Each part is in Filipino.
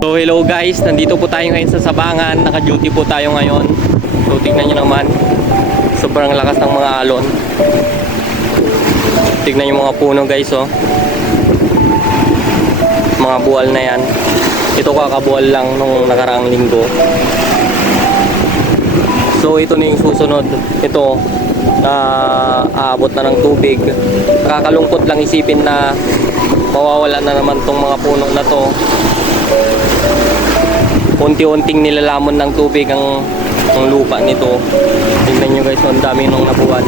So hello guys, nandito po tayo ngayon sa Sabangan. Naka-duty po tayo ngayon. So tignan nyo naman, sobrang lakas ng mga alon. Tignan nyo mga puno guys, oh. Mga buwal na yan. Ito kakabuwal lang nung nakaraang linggo. So ito na yung susunod. Ito aabot na ng tubig. Nakakalungkot lang isipin na mawawala na naman tong mga puno na to. Unti-unting nilalamon ng tubig ang lupa nito. Tingnan nyo guys, ang dami nung nabuwan.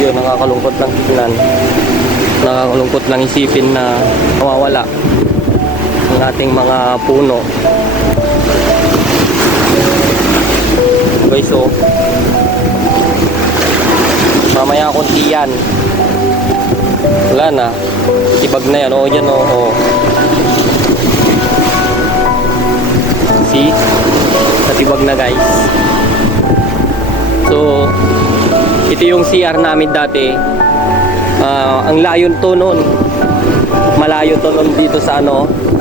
Yun, nakakalungkot lang tignan. Nakakalungkot lang isipin na mawawala ang ating mga puno. Guys, oh, mamaya konti yan. Wala na, tibag na yan. Oh, yan, oh. See? Natibag na guys. So ito yung CR namin dati. Ang layo to noon. Malayo to noon dito sa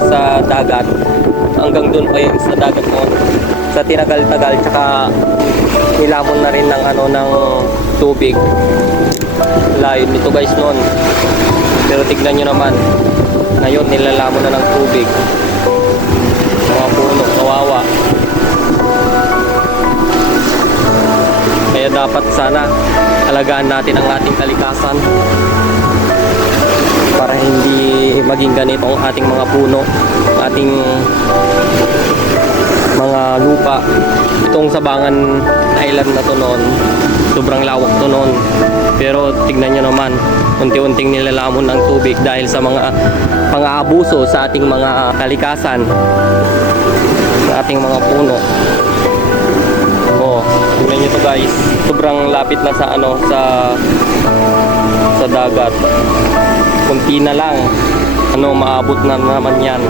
sa dagat. Hanggang doon pa yun sa dagat noon. Sa tinagal-tagal tsaka nilamon na rin ng ng tubig. Layo nito guys noon. Pero tignan nyo naman. Ngayon nilalamon na ng tubig. Mga puno, kawawa. Kaya dapat sana alagaan natin ang ating kalikasan para hindi maging ganito ang ating mga puno, ating mga lupa. Itong Sabangan Island na to noon, sobrang lawak to noon. Pero tignan nyo naman, unti-unting nilalamon ng tubig dahil sa mga pang-aabuso sa ating mga kalikasan, sa ating mga puno. Oh, tignan nyo to guys, sobrang lapit na sa sa dagat. Kunti na lang, maabot na naman yan.